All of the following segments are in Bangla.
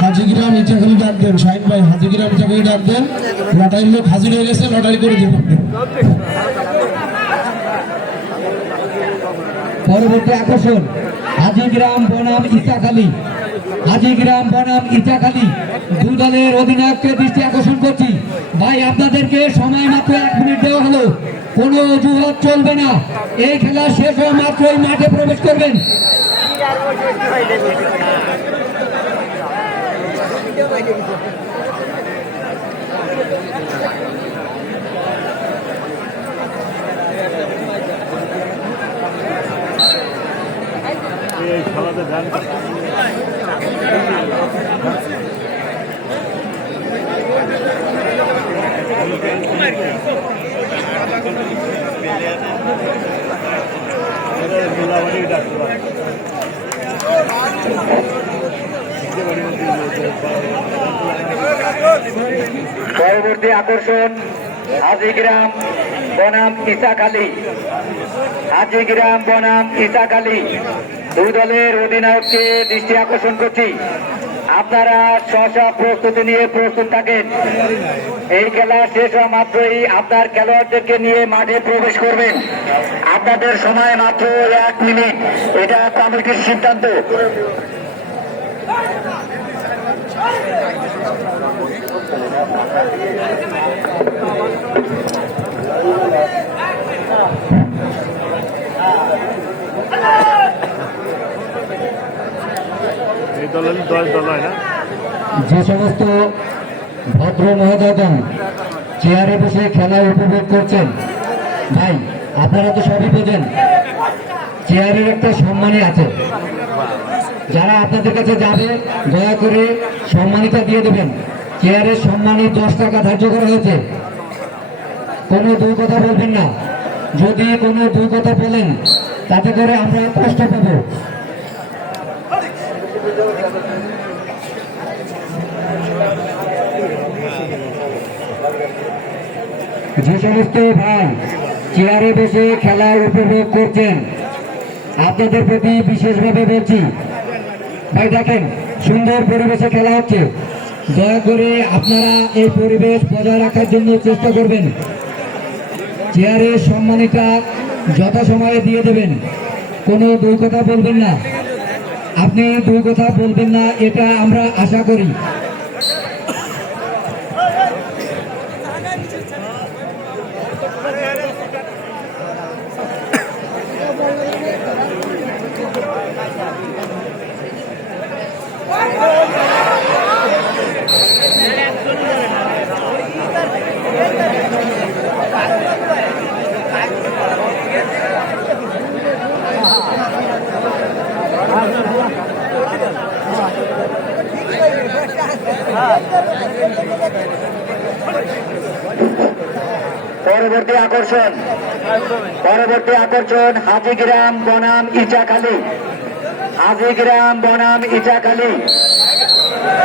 হাজিগ্রাম ইটাখালি ডাক দেন শাহিন ভাই হাজিগ্রাম ইটাখালি ডাক দেন? লটারির লোক হাজির হয়ে গেছে, লটারি করে দেবেন পরবর্তী আকর্ষণ, হাজিগ্রাম বনাম ইসাখালী হাজিগ্রাম বনাম ইসাখালী দু দলের অধিনায়ককে দৃষ্টি আকর্ষণ করছি। ভাই, আপনাদেরকে সময় মাত্র এক মিনিট দেওয়া হলো। কোনো অজুহাত চলবে না। এই খেলা শেষ হওয়া মাত্রই মাঠে প্রবেশ করবেন। এই খেলাতে ধ্যান আকর্ষণ। হাজিগ্রাম বনাম, ইসাখালী। হাজিগ্রাম বনাম, ইসাখালী। দুই দলের অধিনায়ককে দৃষ্টি আকর্ষণ করছি। আপনারা স্ব প্রস্তুতি নিয়ে প্রস্তুত থাকেন। এই খেলা শেষ হওয়া মাত্রই আপনার খেলোয়াড়দেরকে নিয়ে মাঠে প্রবেশ করবেন। আপনাদের সময় মাত্র এক মিনিট। এটা কমিটির সিদ্ধান্ত এই দলের দশ দল হয় না যে সমস্ত ভদ্র মহোদয়গণ চেয়ারে বসে খেলা উপভোগ করছেন, ভাই, আপনারা তো সবই বোঝেন, চেয়ারের একটা সম্মানই আছে। যারা আপনাদের কাছে যাবে, দয়া করে সম্মানিতা দিয়ে দেবেন। চেয়ারের সম্মানী দশ টাকা ধার্য করা হয়েছে। কোনো দুই কথা বলবেন না। যদি কোনো দুই কথা বলেন, তাতে করে আমরা কষ্ট পাবো। যে সমস্ত ভাই, চেয়ারে বসে খেলা উপভোগ করছেন। আপনাদের প্রতি বিশেষভাবে বলছি, ভাই দেখেন, সুন্দর পরিবেশে খেলা হচ্ছে। দয়া করে আপনারা এই পরিবেশ বজায় রাখার জন্য চেষ্টা করবেন। চেয়ারের সম্মানিতা যথাসময়ে দিয়ে দেবেন। কোনো দুই কথা বলবেন না। আপনি দুই কথা বলবেন না, এটা আমরা আশা করি। পরবর্তী আকর্ষণ। পরবর্তী আকর্ষণ, হাজিগ্রাম বনাম ইচাখালী। হাজিগ্রাম বনাম ইচাখালী।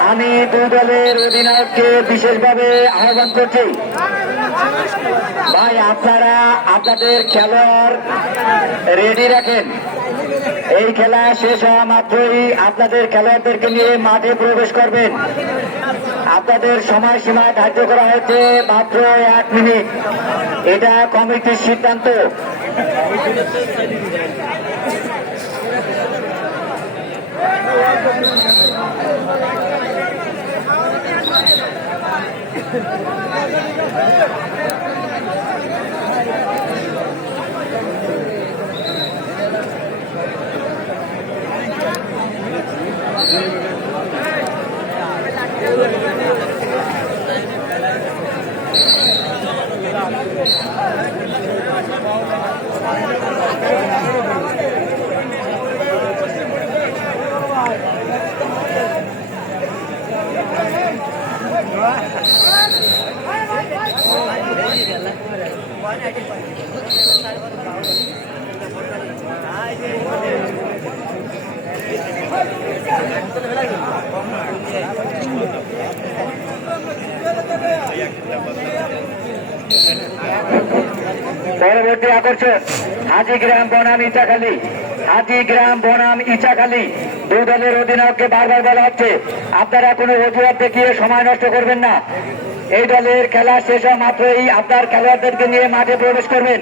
আমি দুই দলের অধিনায়ককে বিশেষভাবে আহ্বান করছি। ভাই, আপনারা, আপনাদের খেলোয়াড় রেডি রাখেন। এই খেলা শেষ হওয়া মাত্রই আপনাদের খেলোয়াড়দেরকে নিয়ে মাঠে প্রবেশ করবেন। আপনাদের সময়সীমা ধার্য করা হয়েছে মাত্র এক মিনিট। এটা কমিটির সিদ্ধান্ত। Ayak kita pasal. পরবর্তী আকর্ষণ হাজিগ্রাম বনাম ইচাখালী হাজিগ্রাম বনাম ইচাখালী দু দলের অধিনায়ককে বারবার বলা হচ্ছে আপনারা কোনো অজুহাত দেখিয়ে সময় নষ্ট করবেন না এই দলের খেলা শেষ হওয়া মাত্রই আপনার খেলোয়াড়দেরকে নিয়ে মাঠে প্রবেশ করবেন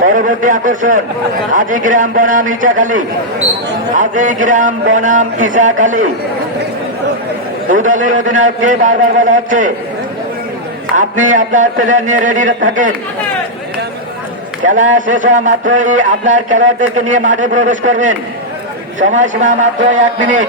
পরবর্তী আকর্ষণ হাজিগ্রাম বনাম ইচাখালী। হাজিগ্রাম বনাম ইসাখালী দু দলের অধিনায়ককে বারবার বলা হচ্ছে। আপনি আপনার প্লেয়ার নিয়ে রেডি থাকেন। খেলা শেষ হওয়া মাত্রই আপনার খেলোয়াড়দেরকে নিয়ে মাঠে প্রবেশ করবেন। সময়সীমা মাত্র এক মিনিট।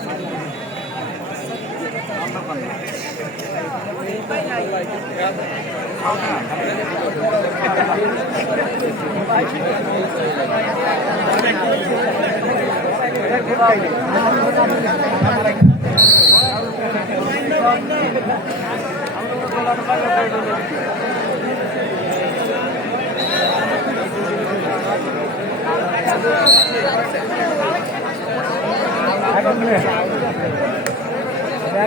যে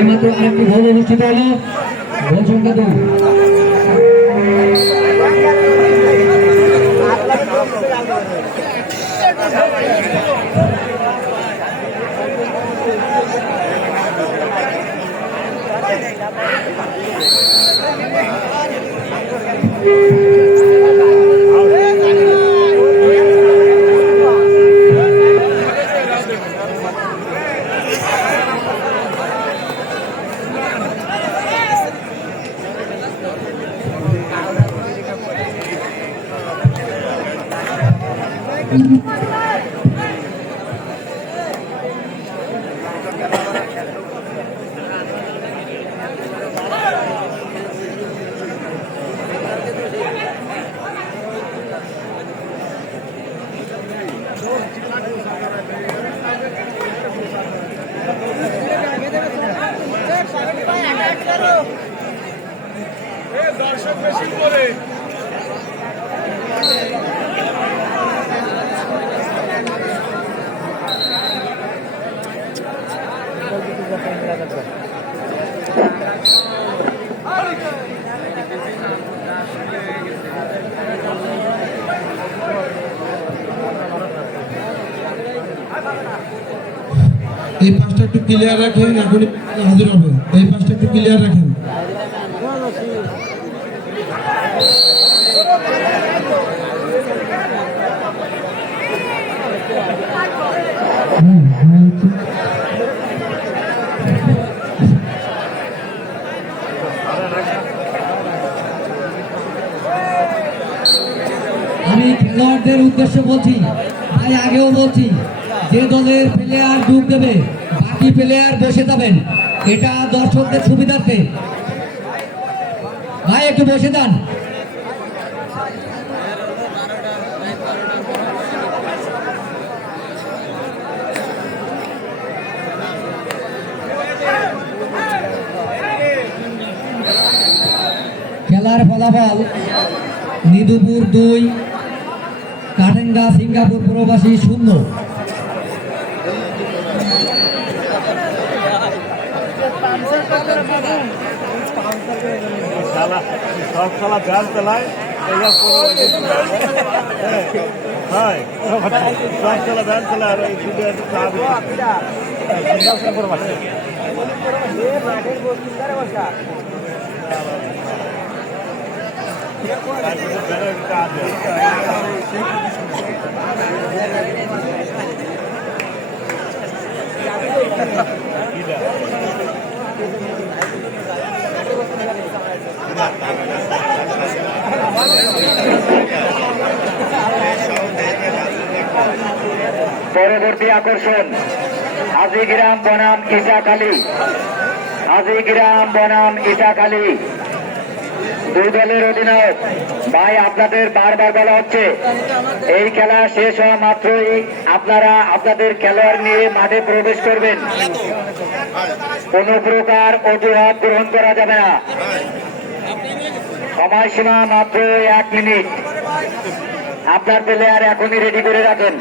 এই মতো আরেকটি ভুল অনুষ্ঠিত হলো ভুল সংখ্যা দুই এই পাঁচটা একটু ক্লিয়ার রাখেন, এখনই হাজির হবে। এই পাঁচটা একটু ক্লিয়ার রাখেন। আমি খেলোয়াড়দের উদ্দেশ্যে বলছি, ভাই, আগেও বলছি যে দলের প্লেয়ার ডুব দেবে, বাকি প্লেয়ার বসে যাবেন। এটা দর্শকদের সুবিধার্থে। ভাই, একটু বসে যান। খেলার ফলাফল নিদুপুর দুই কাটেঙ্গা সিঙ্গাপুর প্রবাসী শূন্য। সব শালা ব্যান চালায় এগুলো হ্যাঁ সব চালায় আর এই দুটো একটু পরবর্তী আকর্ষণ আজিগ্রাম বনাম ইটাখালী। আজিগ্রাম বনাম ইটাখালী। দুই দলের অধিনায়ক, ভাই, আপনাদের বারবার বলা হচ্ছে, এই খেলা শেষ হওয়া মাত্রই আপনারা আপনাদের খেলোয়াড় নিয়ে মাঠে প্রবেশ করবেন। কোন প্রকার অজুহাত গ্রহণ করা যাবে না। সময়সীমা মাত্র এক মিনিট। আপনার প্লেয়ার এখনই রেডি করে রাখেন।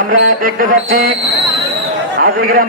আমরা দেখতে পাচ্ছি আজিগ্রাম